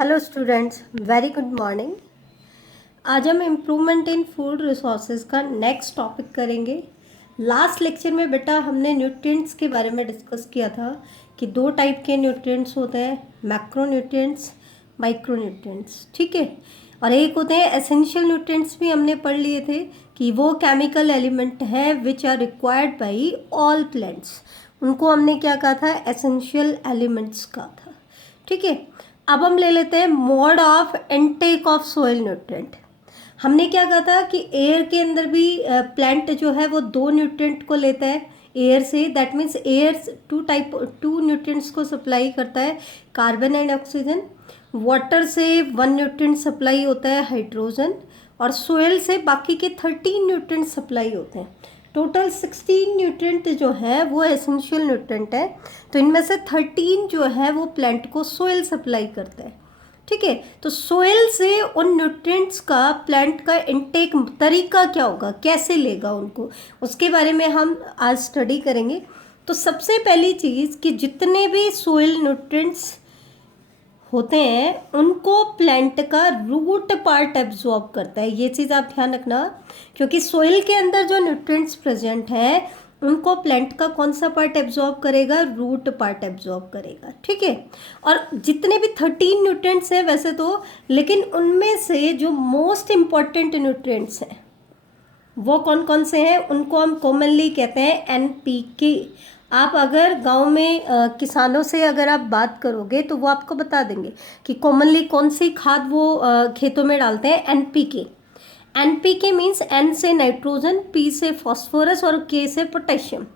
Hello students, very good morning. आज हम improvement in food resources का नेक्स्ट टॉपिक करेंगे। लास्ट लेक्चर में बेटा हमने न्यूट्रिएंट्स के बारे में डिस्कस किया था कि दो टाइप के न्यूट्रिएंट्स होते हैं, मैक्रो न्यूट्रिएंट्स, माइक्रो न्यूट्रिएंट्स। ठीक है, और एक होते हैं एसेंशियल न्यूट्रिएंट्स, भी हमने पढ़ लिए थे कि वो केमिकल एलिमेंट है which are required by all plants. उनको हमने क्या कहा था? एसेंशियल एलिमेंट्स कहा था। ठीक है, अब हम ले लेते हैं mode of intake of soil nutrient. हमने क्या कहा था कि एयर के अंदर भी प्लांट जो है वो दो न्यूट्रिएंट को लेता है एयर से। That means air two nutrients को सप्लाई करता है, कार्बन एंड ऑक्सीजन। वाटर से वन न्यूट्रिएंट सप्लाई होता है, हाइड्रोजन। और सोयल से बाकी के 13 न्यूट्रिएंट सप्लाई होते हैं। टोटल 16 न्यूट्रिएंट जो है वो एसेंशियल न्यूट्रिएंट है। तो इनमें से 13 जो है वो प्लांट को सोयल सप्लाई करता है। ठीक है, तो सोयल से उन न्यूट्रिएंट्स का प्लांट का इनटेक तरीका क्या होगा, कैसे लेगा उनको, उसके बारे में हम आज स्टडी करेंगे। तो सबसे पहली चीज़ कि जितने भी सोयल न्यूट्रिएंट्स होते हैं उनको प्लांट का रूट पार्ट एब्जॉर्ब करता है। ये चीज़ आप ध्यान रखना, क्योंकि सोइल के अंदर जो न्यूट्रिएंट्स प्रेजेंट हैं उनको प्लांट का कौन सा पार्ट एब्जॉर्ब करेगा? रूट पार्ट एब्जॉर्ब करेगा। ठीक है, और जितने भी 13 न्यूट्रिएंट्स हैं वैसे तो, लेकिन उनमें से जो मोस्ट इम्पॉर्टेंट न्यूट्रिएंट्स हैं वो कौन कौन से हैं? उनको हम कॉमनली कहते हैं NPK। आप अगर गांव में किसानों से अगर आप बात करोगे तो वो आपको बता देंगे कि कॉमनली कौन सी खाद वो खेतों में डालते हैं। NPK। NPK मीन्स N से नाइट्रोजन, P से फॉस्फोरस और K से पोटेशियम।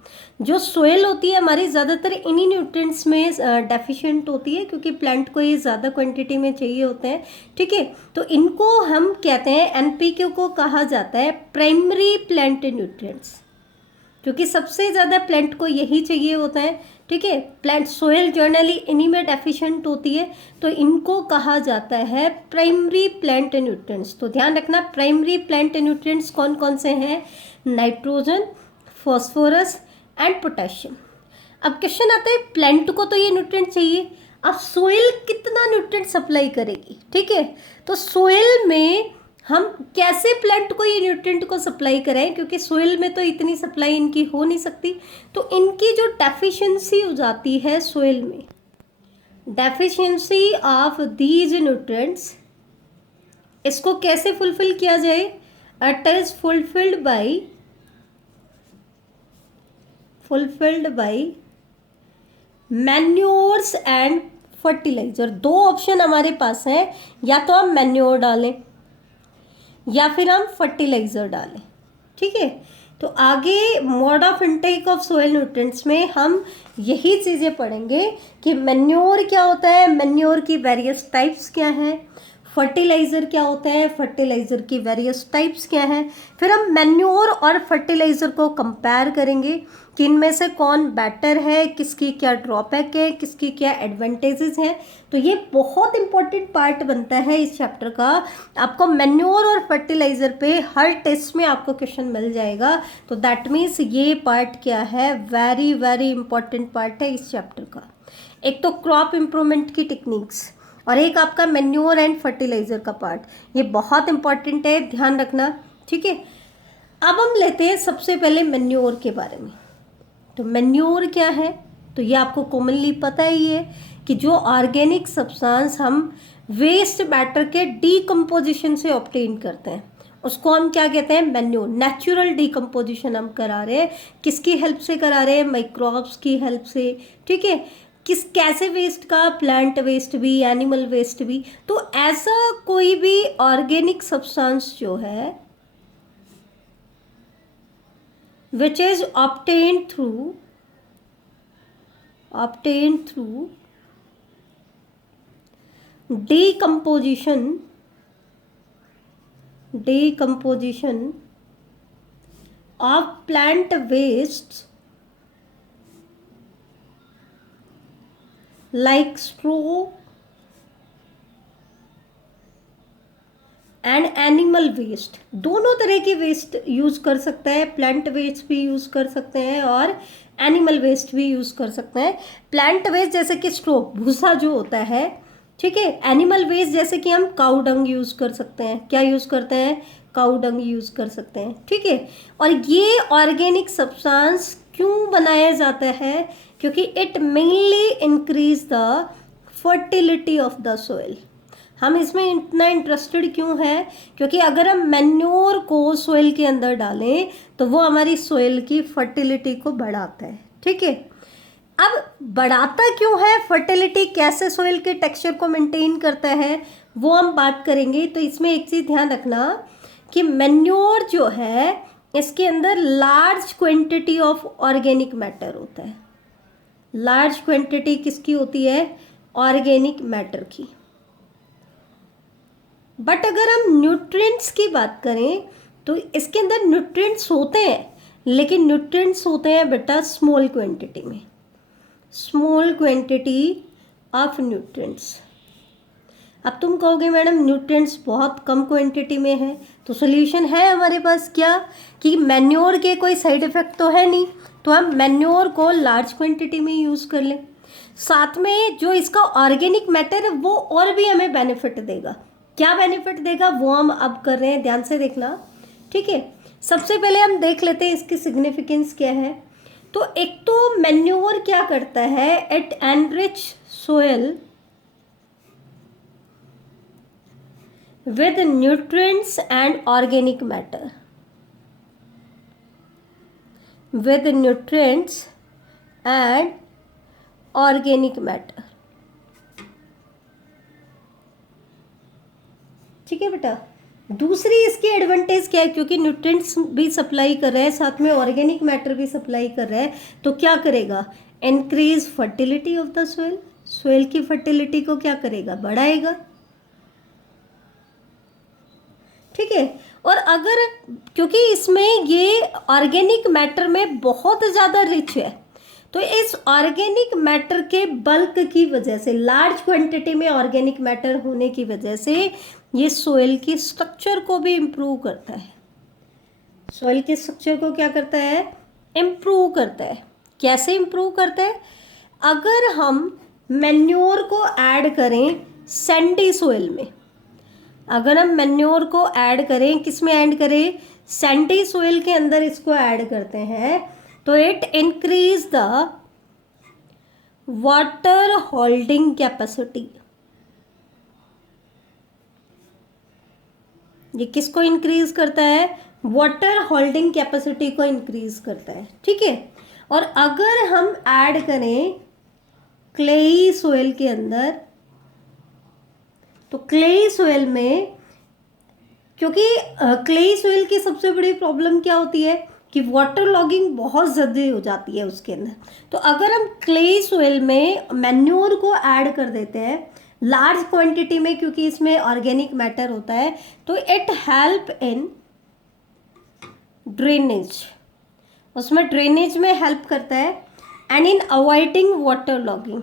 जो सोयल होती है हमारी ज़्यादातर इन्हीं न्यूट्रिएंट्स में डेफिशिएंट होती है, क्योंकि प्लांट को ये ज़्यादा क्वांटिटी में चाहिए होते हैं। ठीक है, तो इनको हम कहते हैं, NPK को कहा जाता है प्राइमरी प्लांट न्यूट्रिएंट्स, क्योंकि सबसे ज़्यादा प्लांट को यही चाहिए होता है। ठीक है, प्लांट सोयल जर्नली इन्हीं में डेफिशिएंट होती है, तो इनको कहा जाता है प्राइमरी प्लांट न्यूट्रिएंट्स। तो ध्यान रखना, प्राइमरी प्लांट न्यूट्रिएंट्स कौन कौन से हैं? Nitrogen, phosphorus and potassium. अब क्वेश्चन आता है, प्लांट को तो ये न्यूट्रिएंट चाहिए, अब सोयल कितना न्यूट्रिएंट सप्लाई करेगी? ठीक है, तो सोयल में हम कैसे प्लांट को ये न्यूट्रिएंट को सप्लाई करें, क्योंकि सोइल में तो इतनी सप्लाई इनकी हो नहीं सकती। तो इनकी जो डेफिशिएंसी हो जाती है सोइल में, डेफिशिएंसी ऑफ दीज न्यूट्रिएंट्स, इसको कैसे फुलफिल किया जाए? It is fulfilled by manures and fertiliser. दो ऑप्शन हमारे पास हैं, या तो हम मैन्योर डालें या फिर हम फर्टिलाइजर डालें। ठीक है, तो आगे mode of intake of soil nutrients में हम यही चीज़ें पढ़ेंगे कि मैन्योर क्या होता है, मैन्योर की वेरियस टाइप्स क्या हैं, फर्टिलाइज़र क्या होता है, फर्टिलाइज़र की वेरियस टाइप्स क्या हैं। फिर हम मैन्योर और फर्टिलाइज़र को कंपेयर करेंगे कि इनमें से कौन बेटर है, किसकी क्या ड्रॉबैक है, किसकी क्या एडवांटेजेस हैं। तो ये बहुत इंपॉर्टेंट पार्ट बनता है इस चैप्टर का। आपको मैन्योर और फर्टिलाइज़र पे हर टेस्ट में आपको क्वेश्चन मिल जाएगा। तो दैट मीन्स ये पार्ट क्या है? वेरी वेरी इंपॉर्टेंट पार्ट है इस चैप्टर का। एक तो क्रॉप इम्प्रूवमेंट की टेक्निक्स और एक आपका मैन्योर एंड फर्टिलाइज़र का पार्ट, ये बहुत इंपॉर्टेंट है, ध्यान रखना। ठीक है, अब हम लेते हैं सबसे पहले मैन्योर के बारे में। तो मैन्योर क्या है? तो ये आपको कॉमनली पता ही है कि जो ऑर्गेनिक सब्सटेंस हम वेस्ट मैटर के डीकम्पोजिशन से ऑब्टेन करते हैं उसको हम क्या कहते हैं? मैन्योर। नेचुरल डीकम्पोजिशन हम करा रहे हैं, किसकी हेल्प से करा रहे हैं? माइक्रोब्स की हेल्प से। ठीक है, कैसे वेस्ट का? प्लांट वेस्ट भी, एनिमल वेस्ट भी। तो ऐसा कोई भी ऑर्गेनिक सब्सटेंस जो है which is obtained through decomposition of plant wastes like straw and animal waste. दोनों तरह की वेस्ट यूज़ कर सकते हैं, प्लांट वेस्ट भी यूज़ कर सकते हैं और एनिमल वेस्ट भी यूज़ कर सकते हैं। प्लांट वेस्ट जैसे कि स्ट्रो, भूसा जो होता है, ठीक है। एनिमल वेस्ट जैसे कि हम काऊ डंग यूज़ कर सकते हैं, क्या यूज़ करते हैं, काऊ डंग यूज़ कर सकते हैं, ठीक है। और ये ऑर्गेनिक सब्सटेंस क्यों बनाया जाता है, क्योंकि it mainly increase the fertility of the soil. हम इसमें इतना इंटरेस्टेड क्यों है, क्योंकि अगर हम मैन्योर को सोइल के अंदर डालें तो वो हमारी सोइल की फर्टिलिटी को बढ़ाता है, ठीक है। अब बढ़ाता क्यों है, फर्टिलिटी कैसे सोइल के टेक्सचर को मेंटेन करता है, वो हम बात करेंगे। तो इसमें एक चीज़ ध्यान रखना कि मैन्योर जो है इसके अंदर large quantity of organic matter होता है। लार्ज क्वांटिटी किसकी होती है, ऑर्गेनिक मैटर की। बट अगर हम न्यूट्रिएंट्स की बात करें तो इसके अंदर न्यूट्रिएंट्स होते हैं, लेकिन न्यूट्रिएंट्स होते हैं बेटा स्मॉल क्वांटिटी में, स्मॉल क्वांटिटी ऑफ न्यूट्रिएंट्स। अब तुम कहोगे मैडम न्यूट्रिएंट्स बहुत कम क्वांटिटी में है, तो सोल्यूशन है हमारे पास क्या, कि मैन्योर के कोई साइड इफेक्ट तो है नहीं, तो हम मैन्योर को लार्ज क्वांटिटी में यूज़ कर लें। साथ में जो इसका ऑर्गेनिक मैटर है वो और भी हमें बेनिफिट देगा। क्या बेनिफिट देगा वो हम अब कर रहे हैं, ध्यान से देखना, ठीक है। सबसे पहले हम देख लेते हैं इसकी सिग्निफिकेंस क्या है। तो एक तो मैन्योर क्या करता है, it enrich soil with nutrients and organic matter, with nutrients and organic matter, ठीक है बेटा। दूसरी इसकी एडवांटेज क्या है, क्योंकि न्यूट्रिएंट्स भी सप्लाई कर रहे हैं, साथ में ऑर्गेनिक मैटर भी सप्लाई कर रहे हैं, तो क्या करेगा, increase fertility of the soil, soil की फर्टिलिटी को क्या करेगा, बढ़ाएगा, ठीक है। और अगर क्योंकि इसमें ये ऑर्गेनिक मैटर में बहुत ज़्यादा रिच है, तो इस ऑर्गेनिक मैटर के बल्क की वजह से, लार्ज क्वांटिटी में ऑर्गेनिक मैटर होने की वजह से ये सोइल की स्ट्रक्चर को भी इम्प्रूव करता है। सोइल के स्ट्रक्चर को क्या करता है, इम्प्रूव करता है। कैसे इम्प्रूव करता है, अगर हम मैन्योर को ऐड करें सैंडी सोइल में, अगर हम मैन्योर को ऐड करें, किस में ऐड करें, सैंडी सोइल के अंदर इसको ऐड करते हैं, तो it increase the water holding capacity. ये किसको इंक्रीज करता है, वाटर होल्डिंग कैपेसिटी को इंक्रीज करता है, ठीक है। और अगर हम ऐड करें क्लेई सोइल के अंदर, तो क्लेई सोइल में, क्योंकि क्लेई सोइल की सबसे बड़ी प्रॉब्लम क्या होती है कि वाटर लॉगिंग बहुत ज़्यादा हो जाती है उसके अंदर। तो अगर हम क्लेई सोइल में मैन्योर को ऐड कर देते हैं लार्ज क्वांटिटी में, क्योंकि इसमें ऑर्गेनिक मैटर होता है, तो इट हेल्प इन ड्रेनेज, उसमें ड्रेनेज में हेल्प करता है, and in avoiding water logging,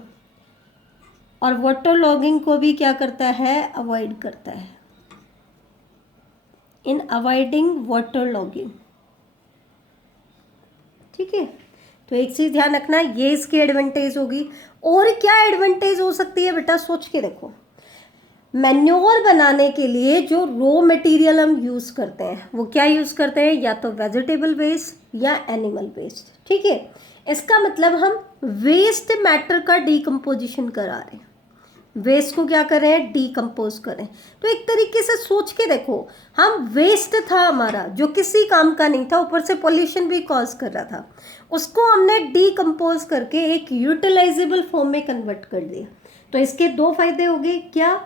और वाटर लॉगिंग को भी क्या करता है, अवॉइड करता है, इन अवॉइडिंग वाटर लॉगिंग, ठीक है। तो एक चीज ध्यान रखना, ये इसकी एडवांटेज होगी। और क्या एडवांटेज हो सकती है बेटा, सोच के देखो। मैन्योर बनाने के लिए जो रॉ मटेरियल हम यूज करते हैं वो क्या यूज करते हैं, या तो वेजिटेबल वेस्ट या एनिमल वेस्ट, ठीक है। इसका मतलब हम वेस्ट मैटर का डिकम्पोजिशन करा रहे हैं, वेस्ट को क्या कर रहे हैं, डीकम्पोज करें। तो एक तरीके से सोच के देखो, हम वेस्ट था हमारा जो किसी काम का नहीं था, ऊपर से पोल्यूशन भी कॉज कर रहा था, उसको हमने डीकम्पोज करके एक यूटिलाइजेबल फॉर्म में कन्वर्ट कर दिया। तो इसके दो फायदे हो गए, क्या,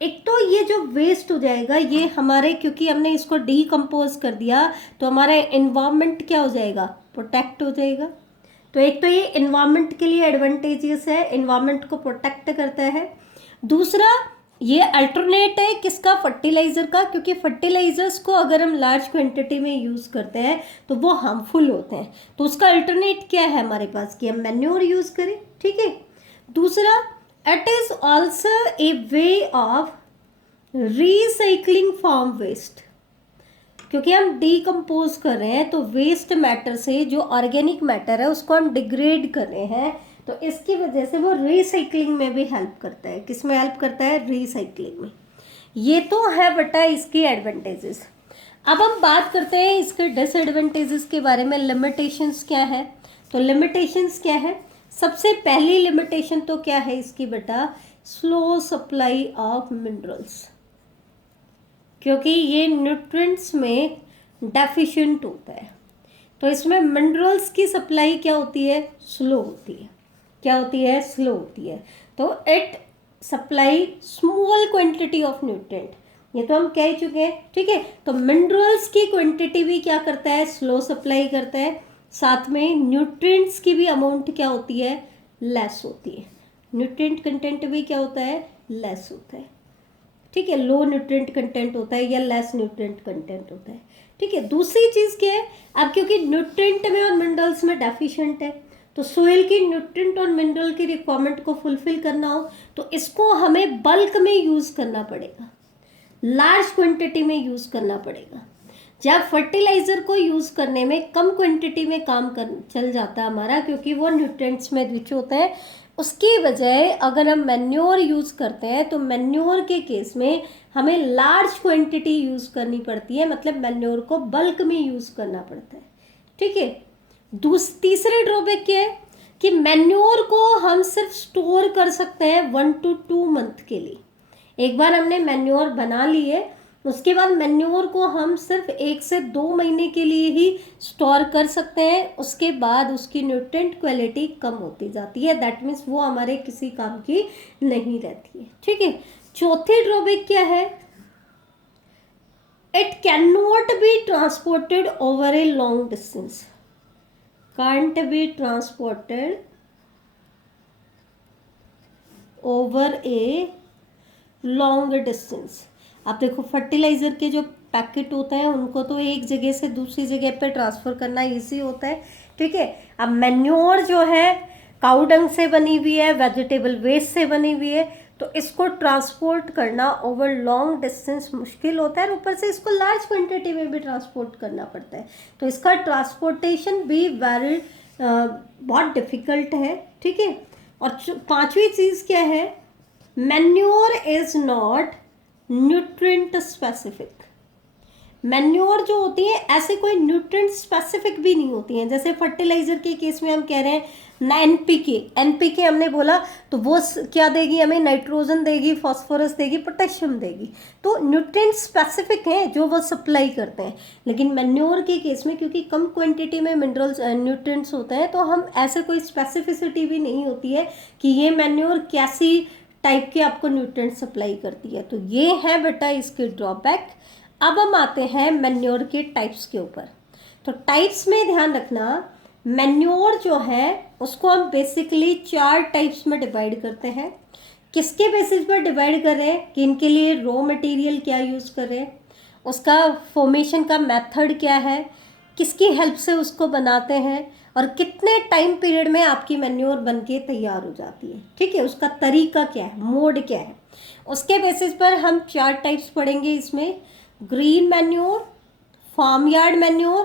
एक तो ये जो वेस्ट हो जाएगा ये हमारे, क्योंकि हमने इसको डीकम्पोज कर दिया तो हमारा एनवायरनमेंट क्या हो जाएगा, प्रोटेक्ट हो जाएगा। तो एक तो ये एनवायरनमेंट के लिए एडवांटेजियस है, एनवायरनमेंट को प्रोटेक्ट करता है। दूसरा, ये अल्टरनेट है किसका, फर्टिलाइजर का, क्योंकि फर्टिलाइजर्स को अगर हम लार्ज क्वांटिटी में यूज़ करते हैं तो वो हार्मफुल होते हैं। तो उसका अल्टरनेट क्या है हमारे पास, कि हम मैन्योर यूज़ करें, ठीक है। दूसरा, it is also a way of recycling farm waste, क्योंकि हम डीकम्पोज कर रहे हैं तो वेस्ट मैटर से जो ऑर्गेनिक मैटर है उसको हम डिग्रेड कर रहे हैं, तो इसकी वजह से वो रीसाइक्लिंग में भी हेल्प करता है। किस में हेल्प करता है? रीसाइक्लिंग में। ये तो है बेटा इसकी एडवांटेजेस। अब हम बात करते हैं इसके डिसएडवांटेजेस के बारे में। लिमिटेशंस क्या है? तो लिमिटेशंस क्या है? सबसे पहली लिमिटेशन तो क्या है इसकी बेटा? स्लो सप्लाई ऑफ मिनरल्स, क्योंकि ये न्यूट्रिएंट्स में डेफिशिएंट होता है। तो इसमें मिनरल्स की सप्लाई क्या होती है? स्लो होती है। क्या होती है? स्लो होती है। तो it supply small quantity of nutrient, ये तो हम कह चुके हैं, ठीक है। तो मिनरल्स की क्वांटिटी भी क्या करता है? स्लो सप्लाई करता है। साथ में न्यूट्रिएंट्स की भी अमाउंट क्या होती है? लेस होती है। न्यूट्रिएंट कंटेंट भी क्या होता है? लेस होता है, ठीक है। लो न्यूट्रिएंट कंटेंट होता है या लेस न्यूट्रिएंट कंटेंट होता है, ठीक है। दूसरी चीज़ क्या है? अब क्योंकि न्यूट्रिएंट में और मिनरल्स में डेफिशिएंट है, तो सोइल की न्यूट्रिएंट और मिनरल की रिक्वायरमेंट को फुलफिल करना हो तो इसको हमें बल्क में यूज़ करना पड़ेगा, लार्ज क्वांटिटी में यूज़ करना पड़ेगा। जब फर्टिलाइज़र को यूज़ करने में कम क्वांटिटी में काम कर चल जाता है हमारा, क्योंकि वो न्यूट्रिएंट्स में रिच होते हैं। उसकी बजाय अगर हम मैन्योर यूज़ करते हैं तो मैन्योर के केस में हमें लार्ज क्वांटिटी यूज़ करनी पड़ती है, मतलब मैन्योर को बल्क में यूज़ करना पड़ता है, ठीक है। तीसरे ड्रॉबैक क्या है कि मैन्योर को हम सिर्फ स्टोर कर सकते हैं 1 to 2 मंथ के लिए। एक बार हमने मैन्योर बना ली है, उसके बाद मैन्योर को हम सिर्फ 1 से 2 महीने के लिए ही स्टोर कर सकते हैं। उसके बाद उसकी न्यूट्रिएंट क्वालिटी कम होती जाती है, दैट मीन्स वो हमारे किसी काम की नहीं रहती है, ठीक है। चौथी ड्रॉबैक क्या है? It can not be transported over a long distance, can't be transported over a long distance। आप देखो फर्टिलाइज़र के जो पैकेट होते हैं उनको तो एक जगह से दूसरी जगह पे ट्रांसफ़र करना इजी होता है, ठीक है। अब मैन्योर जो है काऊ डंग से बनी हुई है, वेजिटेबल वेस्ट से बनी हुई है, तो इसको ट्रांसपोर्ट करना ओवर लॉन्ग डिस्टेंस मुश्किल होता है और ऊपर से इसको लार्ज क्वांटिटी में भी ट्रांसपोर्ट करना पड़ता है, तो इसका ट्रांसपोर्टेशन भी वेरी बहुत डिफ़िकल्ट है, ठीक है। और पांचवी चीज़ क्या है? Manure is not nutrient specific. Manure जो होती है ऐसे कोई न्यूट्रिएंट स्पेसिफिक भी नहीं होती हैं। जैसे फर्टिलाइज़र के केस में हम कह रहे हैं ना, एनपीके हमने बोला तो वो क्या देगी हमें? नाइट्रोजन देगी, फास्फोरस देगी, पोटेशियम देगी। तो न्यूट्रिएंट स्पेसिफिक हैं जो वो सप्लाई करते हैं। लेकिन मैन्योर के केस में क्योंकि कम क्वांटिटी में मिनरल्स न्यूट्रिएंट्स होते हैं, तो हम ऐसे कोई स्पेसिफिसिटी भी नहीं होती है कि ये मैन्योर कैसी टाइप के आपको न्यूट्रिएंट सप्लाई करती है। तो ये है बेटा इसके ड्रॉबैक। अब हम आते हैं मैन्योर के टाइप्स के ऊपर। तो टाइप्स में ध्यान रखना, मैन्योर जो है उसको हम बेसिकली 4 टाइप्स में डिवाइड करते हैं। किसके बेसिस पर डिवाइड कर रहे हैं? कि इनके लिए रॉ मटेरियल क्या यूज़ कर रहे हैं, उसका फॉर्मेशन का मेथड क्या है, किसकी हेल्प से उसको बनाते हैं, और कितने टाइम पीरियड में आपकी मैन्योर बन के तैयार हो जाती है, ठीक है। उसका तरीका क्या है, मोड क्या है, उसके बेसिस पर हम 4 टाइप्स पढ़ेंगे इसमें। Green manure, farmyard manure,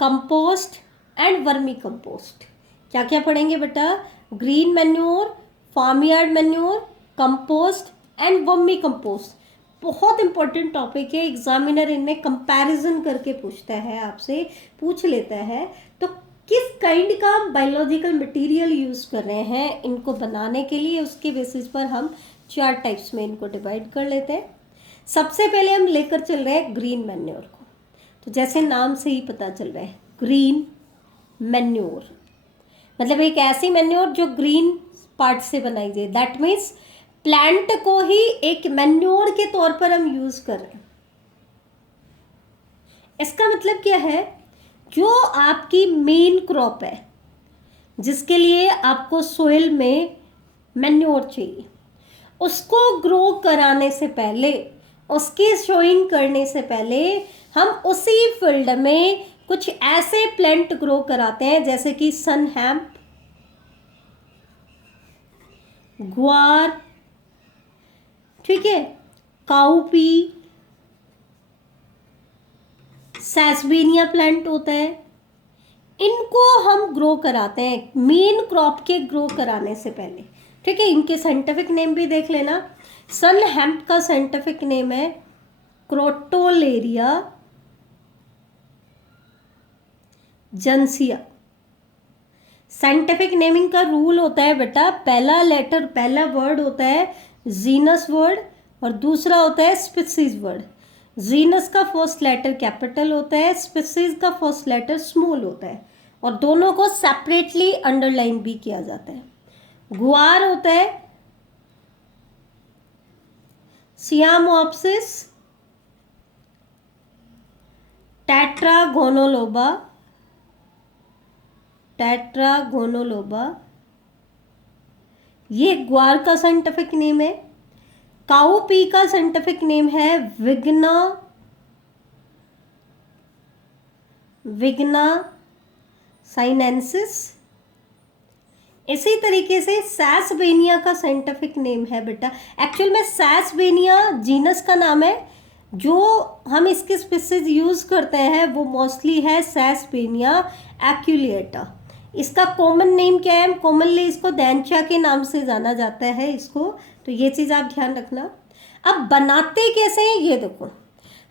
compost and vermicompost. क्या क्या पढ़ेंगे बेटा? Green manure, farmyard manure, compost and vermicompost. बहुत इंपॉर्टेंट टॉपिक है, एग्जामिनर इनमें कंपैरिजन करके पूछता है, आपसे पूछ लेता है तो किस काइंड का बायोलॉजिकल मटेरियल यूज़ कर रहे हैं इनको बनाने के लिए, उसके बेसिस पर हम 4 टाइप्स में इनको डिवाइड कर लेते हैं। सबसे पहले हम लेकर चल रहे हैं ग्रीन मैन्योर को। तो जैसे नाम से ही पता चल रहा है, ग्रीन मैन्योर मतलब एक ऐसी मैन्योर जो ग्रीन पार्ट से बनाई जाए, दैट मीन्स प्लांट को ही एक मैन्योर के तौर पर हम यूज कर रहे हैं। इसका मतलब क्या है? जो आपकी मेन क्रॉप है जिसके लिए आपको सोइल में मैन्योर चाहिए, उसको ग्रो कराने से पहले, उसकी शोइंग करने से पहले हम उसी फील्ड में कुछ ऐसे प्लांट ग्रो कराते हैं जैसे कि सन हेम्प, ग्वार, ठीक है, काउपी, सैसबेनिया प्लांट होता है। इनको हम ग्रो कराते हैं मेन क्रॉप के ग्रो कराने से पहले, ठीक है। इनके साइंटिफिक नेम भी देख लेना। सन हेम्प का साइंटिफिक नेम है क्रोटोलेरिया जंसिया। साइंटिफिक नेमिंग का रूल होता है बेटा, पहला वर्ड होता है जीनस वर्ड और दूसरा होता है स्पीसीज वर्ड। जीनस का फर्स्ट लेटर कैपिटल होता है, स्पीसीज का फर्स्ट लेटर स्मॉल होता है, और दोनों को सेपरेटली अंडरलाइन भी किया जाता है। गुआर होता है सियामोप्सिस टेट्रागोनोलोबा, ये ग्वार का साइंटिफिक नेम है। काउपी का साइंटिफिक नेम है विग्ना साइनेंसिस। इसी तरीके से सैसबेनिया का साइंटिफिक नेम है बेटा, एक्चुअल में सैसबेनिया जीनस का नाम है, जो हम इसके स्पीसीज यूज करते हैं वो मोस्टली है सैसबेनिया एक्यूलेटा। इसका कॉमन नेम क्या है, कॉमनली इसको दैंचा के नाम से जाना जाता है इसको, तो ये चीज़ आप ध्यान रखना। अब बनाते कैसे हैं ये देखो,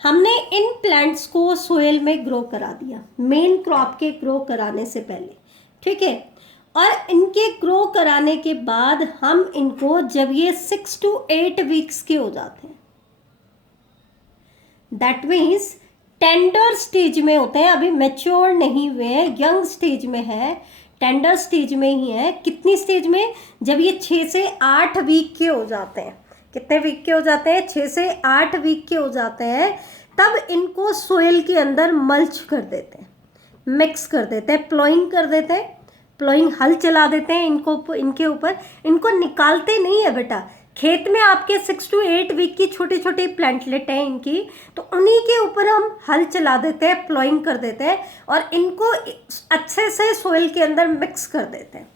हमने इन प्लांट्स को सोयल में ग्रो करा दिया मेन क्रॉप के ग्रो कराने से पहले, ठीक है। और इनके ग्रो कराने के बाद हम इनको जब ये 6 to 8 वीक्स के हो जाते हैं, दैट मीन्स टेंडर स्टेज में होते हैं, अभी मैच्योर नहीं हुए हैं, यंग स्टेज में है, टेंडर स्टेज में ही है। कितनी स्टेज में, जब ये 6 से 8 वीक के हो जाते हैं, कितने वीक के हो जाते हैं, 6 से 8 वीक के हो जाते हैं, तब इनको सोयल के अंदर मल्च कर देते हैं, मिक्स कर देते हैं, प्लोइंग कर देते हैं, प्लोइंग हल चला देते हैं इनको, इनके ऊपर। इनको निकालते नहीं है बेटा, खेत में आपके 6 to 8 वीक की छोटी छोटी प्लांटलेट हैं इनकी, तो उन्हीं के ऊपर हम हल चला देते हैं, प्लोइंग कर देते हैं और इनको अच्छे से सोइल के अंदर मिक्स कर देते हैं।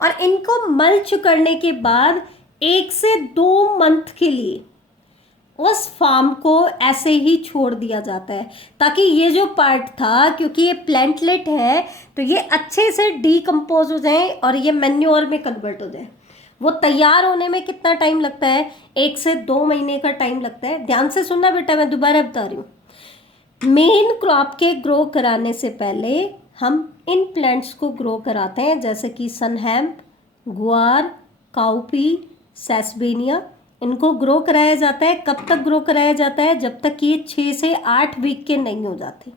और इनको मल्च करने के बाद 1 से 2 मंथ के लिए उस फार्म को ऐसे ही छोड़ दिया जाता है, ताकि ये जो पार्ट था, क्योंकि ये प्लांटलेट है, तो ये अच्छे से डीकम्पोज हो जाए और ये मैन्योर में कन्वर्ट हो जाए। वो तैयार होने में कितना टाइम लगता है, 1 से 2 महीने का टाइम लगता है। ध्यान से सुनना बेटा, मैं दोबारा बता रही हूँ। मेन क्रॉप के ग्रो कराने से पहले हम इन प्लांट्स को ग्रो कराते हैं, जैसे कि सनहैम्प, गुआर, काउपी, सैसबेनिया, इनको ग्रो कराया जाता है। कब तक ग्रो कराया जाता है, जब तक ये 6 से 8 वीक के नहीं हो जाते।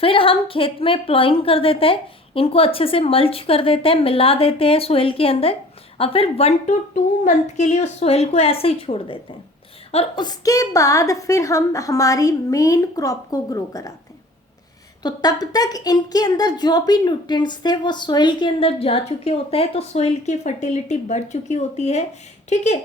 फिर हम खेत में प्लॉइंग कर देते हैं, इनको अच्छे से मल्च कर देते हैं, मिला देते हैं सोइल के अंदर, और फिर 1 to 2 मंथ के लिए उस सोइल को ऐसे ही छोड़ देते हैं। और उसके बाद फिर हम हमारी मेन क्रॉप को ग्रो कराते हैं। तो तब तक इनके अंदर जो भी न्यूट्रिएंट्स थे वो सोइल के अंदर जा चुके होते हैं, तो सोइल की फर्टिलिटी बढ़ चुकी होती है, ठीक है।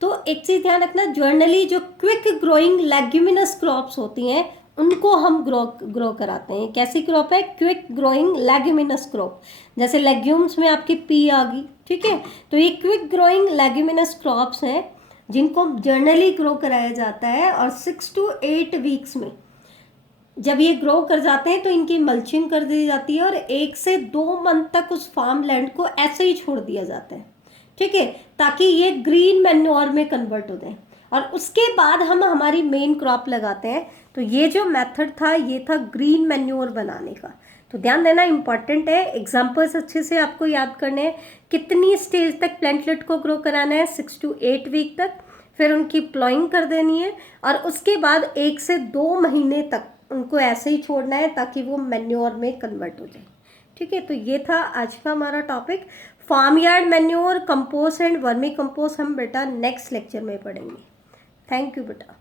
तो एक चीज़ ध्यान रखना, जर्नली जो क्विक ग्रोइंग लेग्यूमिनस क्रॉप्स होती हैं उनको हम ग्रो कराते हैं। कैसी क्रॉप है, क्विक ग्रोइंग लेग्यूमिनस क्रॉप, जैसे लेग्यूम्स में आपकी पी आ गई, ठीक है। तो ये क्विक ग्रोइंग लेग्यूमिनस क्रॉप्स हैं जिनको जर्नली ग्रो कराया जाता है, और 6 to 8 वीक्स में जब ये ग्रो कर जाते हैं तो इनकी मल्चिंग कर दी जाती है और 1 से 2 मंथ तक उस फार्म लैंड को ऐसे ही छोड़ दिया जाता है, ठीक है, ताकि ये ग्रीन मैन्योर में कन्वर्ट हो जाए। और उसके बाद हम हमारी मेन क्रॉप लगाते हैं। तो ये जो मेथड था ये था ग्रीन मैन्योर बनाने का। तो ध्यान देना, इंपॉर्टेंट है, एग्जाम्पल्स अच्छे से आपको याद करने हैं। कितनी स्टेज तक प्लांटलेट को ग्रो कराना है, 6 to 8 वीक तक, फिर उनकी प्लॉइंग कर देनी है और उसके बाद 1 से 2 महीने तक उनको ऐसे ही छोड़ना है ताकि वो मैन्योर में कन्वर्ट हो जाए, ठीक है। तो ये था आज का हमारा topic. Farmyard manure, compost and vermicompost हम बेटा नेक्स्ट लेक्चर में पढ़ेंगे। थैंक यू बेटा।